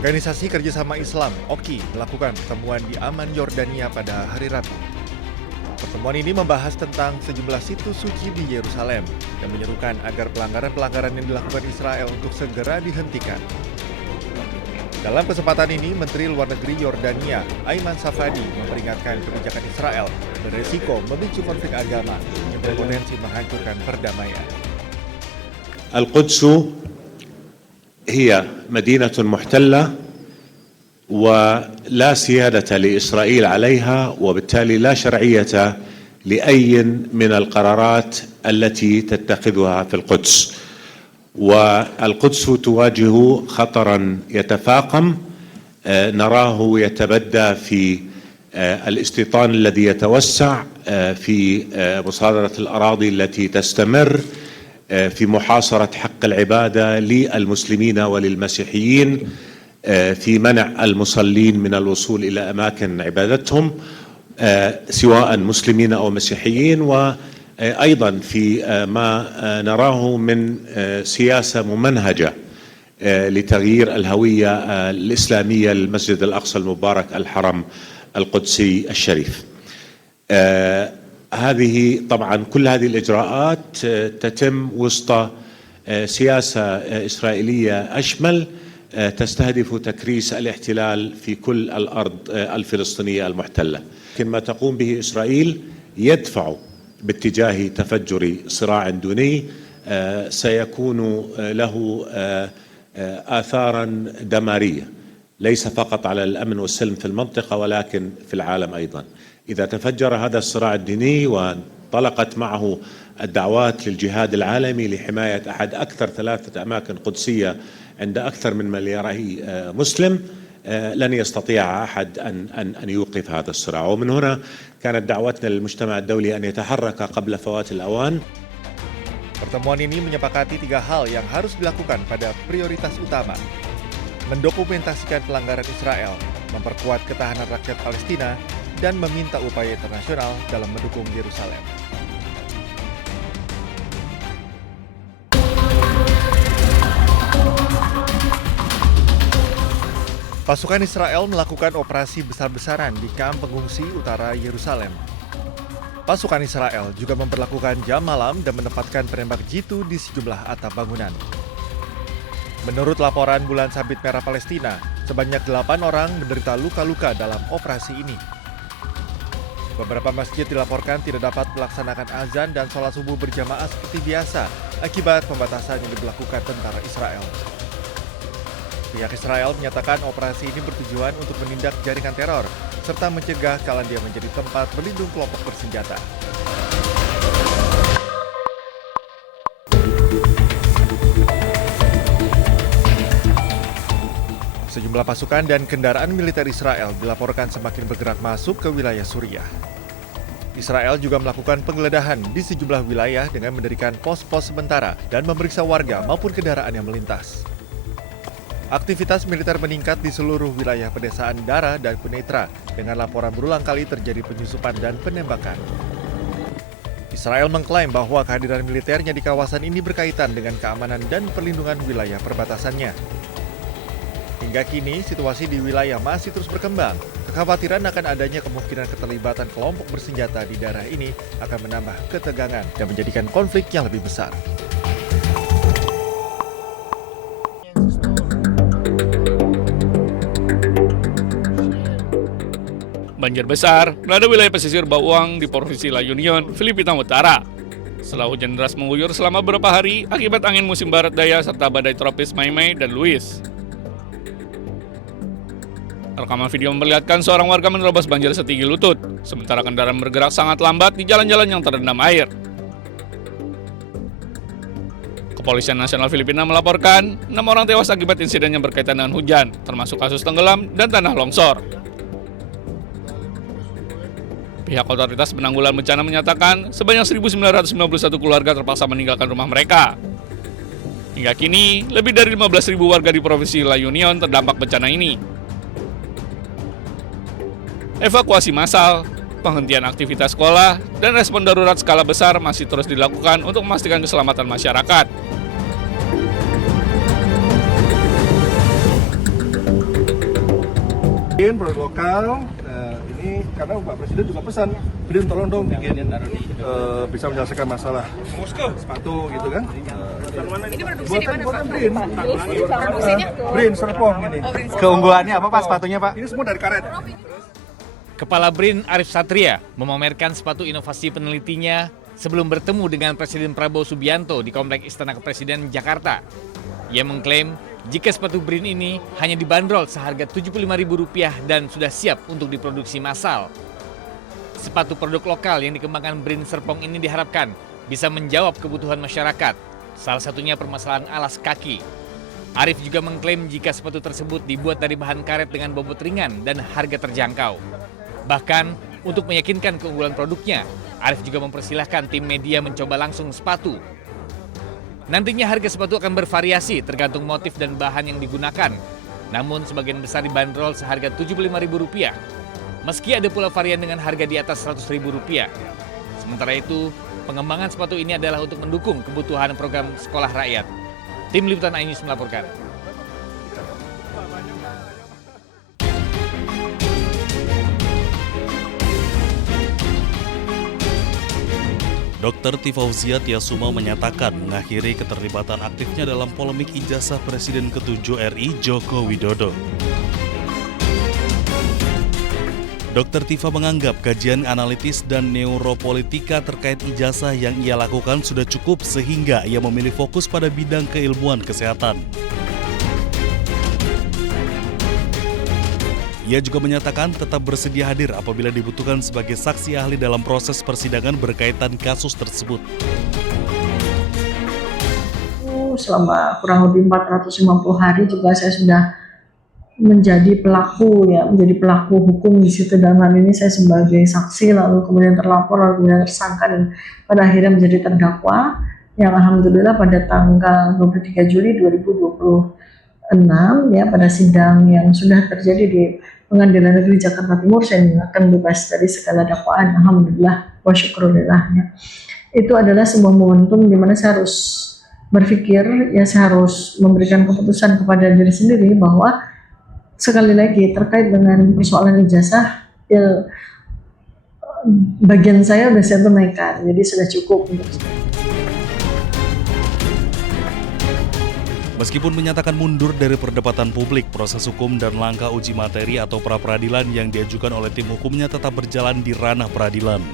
Organisasi Kerjasama Islam (OKI) melakukan pertemuan di Amman, Yordania pada hari Rabu. Pertemuan ini membahas tentang sejumlah situs suci di Yerusalem dan menyerukan agar pelanggaran-pelanggaran yang dilakukan Israel untuk segera dihentikan. Dalam kesempatan ini, Menteri Luar Negeri Yordania, Ayman Safadi, memperingatkan kebijakan Israel beresiko memicu konflik agama yang berpotensi menghancurkan perdamaian. القدس هي مدينة محتلة ولا سيادة لإسرائيل عليها، وبالتالي لا شرعية لأي من القرارات التي تتخذها في القدس. والقدس تواجه خطرا يتفاقم نراه يتبدى في الاستيطان الذي يتوسع في مصادرة الأراضي التي تستمر في محاصرة حق العبادة للمسلمين وللمسيحيين، في منع المصلين من الوصول إلى أماكن عبادتهم سواء مسلمين أو مسيحيين، وأيضا في ما نراه من سياسة ممنهجة لتغيير الهوية الإسلامية للمسجد الأقصى المبارك الحرم القدسي الشريف. هذه طبعا كل هذه الإجراءات تتم وسط سياسة إسرائيلية أشمل تستهدف تكريس الاحتلال في كل الأرض الفلسطينية المحتلة. لكن ما تقوم به إسرائيل يدفع باتجاه تفجر صراع دوني سيكون له آثارا دمارية ليس فقط على الأمن والسلم في المنطقة ولكن في العالم أيضا. إذا تفجر هذا الصراع الديني وانطلقت معه الدعوات للجهاد العالمي لحماية أحد أكثر 3 أماكن قدسية عند أكثر من ملياري مسلم، لن يستطيع أحد أن يوقف هذا الصراع. ومن هنا كانت دعوتنا للمجتمع الدولي أن يتحرك قبل فوات الأوان. Pertemuan ini menyepakati 3 hal yang harus dilakukan pada prioritas utama: mendokumentasikan pelanggaran Israel, memperkuat ketahanan rakyat Palestina, dan meminta upaya internasional dalam mendukung Yerusalem. Pasukan Israel melakukan operasi besar-besaran di kamp pengungsi utara Yerusalem. Pasukan Israel juga memperlakukan jam malam dan menempatkan penembak jitu di sejumlah atap bangunan. Menurut laporan Bulan Sabit Merah Palestina, sebanyak 8 orang menderita luka-luka dalam operasi ini. Beberapa masjid dilaporkan tidak dapat melaksanakan azan dan sholat subuh berjamaah seperti biasa akibat pembatasan yang diberlakukan tentara Israel. Pihak Israel menyatakan operasi ini bertujuan untuk menindak jaringan teror serta mencegah Kalandia menjadi tempat berlindung kelompok bersenjata. Sejumlah pasukan dan kendaraan militer Israel dilaporkan semakin bergerak masuk ke wilayah Suriah. Israel juga melakukan penggeledahan di sejumlah wilayah dengan mendirikan pos-pos sementara dan memeriksa warga maupun kendaraan yang melintas. Aktivitas militer meningkat di seluruh wilayah pedesaan Dara dan Quneitra dengan laporan berulang kali terjadi penyusupan dan penembakan. Israel mengklaim bahwa kehadiran militernya di kawasan ini berkaitan dengan keamanan dan perlindungan wilayah perbatasannya. Hingga kini, situasi di wilayah masih terus berkembang. Kekhawatiran akan adanya kemungkinan keterlibatan kelompok bersenjata di daerah ini akan menambah ketegangan dan menjadikan konflik yang lebih besar. Banjir besar melanda wilayah pesisir Bawang di Provinsi La Union, Filipina Utara. Setelah hujan deras mengguyur selama beberapa hari akibat angin musim barat daya serta badai tropis Maymay dan Luis. Rekaman video memperlihatkan seorang warga menerobos banjir setinggi lutut, sementara kendaraan bergerak sangat lambat di jalan-jalan yang terendam air. Kepolisian Nasional Filipina melaporkan 6 orang tewas akibat insiden yang berkaitan dengan hujan, termasuk kasus tenggelam dan tanah longsor. Pihak otoritas penanggulangan bencana menyatakan sebanyak 1.991 keluarga terpaksa meninggalkan rumah mereka. Hingga kini, lebih dari 15.000 warga di Provinsi La Union terdampak bencana ini. Evakuasi massal, penghentian aktivitas sekolah, dan respon darurat skala besar masih terus dilakukan untuk memastikan keselamatan masyarakat. Produk lokal, ini karena Pak Presiden juga pesan, Brin tolong dong bikin bisa menyelesaikan masalah sepatu gitu kan. Ini produksi di mana, Pak? Brin, Produksinya? Brin Serpong ini. Keunggulannya apa Pak sepatunya Pak? Ini semua dari karet. Kepala BRIN Arif Satria memamerkan sepatu inovasi penelitinya sebelum bertemu dengan Presiden Prabowo Subianto di Komplek Istana Kepresiden Jakarta. Ia mengklaim jika sepatu BRIN ini hanya dibanderol seharga Rp75.000 dan sudah siap untuk diproduksi massal. Sepatu produk lokal yang dikembangkan BRIN Serpong ini diharapkan bisa menjawab kebutuhan masyarakat, salah satunya permasalahan alas kaki. Arif juga mengklaim jika sepatu tersebut dibuat dari bahan karet dengan bobot ringan dan harga terjangkau. Bahkan, untuk meyakinkan keunggulan produknya, Arif juga mempersilahkan tim media mencoba langsung sepatu. Nantinya harga sepatu akan bervariasi tergantung motif dan bahan yang digunakan. Namun sebagian besar dibanderol seharga Rp75.000. Meski ada pula varian dengan harga di atas Rp100.000. Sementara itu, pengembangan sepatu ini adalah untuk mendukung kebutuhan program sekolah rakyat. Tim Liputan iNews melaporkan. Dr. Tifauzia Tiasuma menyatakan mengakhiri keterlibatan aktifnya dalam polemik ijazah Presiden ke-7 RI Joko Widodo. Dr. Tifa menganggap kajian analitis dan neuropolitika terkait ijazah yang ia lakukan sudah cukup sehingga ia memilih fokus pada bidang keilmuan kesehatan. Ia juga menyatakan tetap bersedia hadir apabila dibutuhkan sebagai saksi ahli dalam proses persidangan berkaitan kasus tersebut. Selama kurang lebih 450 hari juga saya sudah menjadi pelaku hukum di situ. Dalam hal ini saya sebagai saksi, lalu kemudian terlapor, lalu kemudian tersangka, dan pada akhirnya menjadi terdakwa yang alhamdulillah pada tanggal 23 Juli 2026 pada sidang yang sudah terjadi di Pengadilan Negeri Jakarta Timur, saya akan bebas dari segala dakwaan, alhamdulillah wa syukurillah. Itu adalah sebuah momentum di mana saya harus berpikir, saya harus memberikan keputusan kepada diri sendiri bahwa sekali lagi terkait dengan persoalan ijazah, bagian saya sudah saya tunaikan, jadi sudah cukup untuk saya. Meskipun menyatakan mundur dari perdebatan publik, proses hukum dan langkah uji materi atau pra-peradilan yang diajukan oleh tim hukumnya tetap berjalan di ranah peradilan.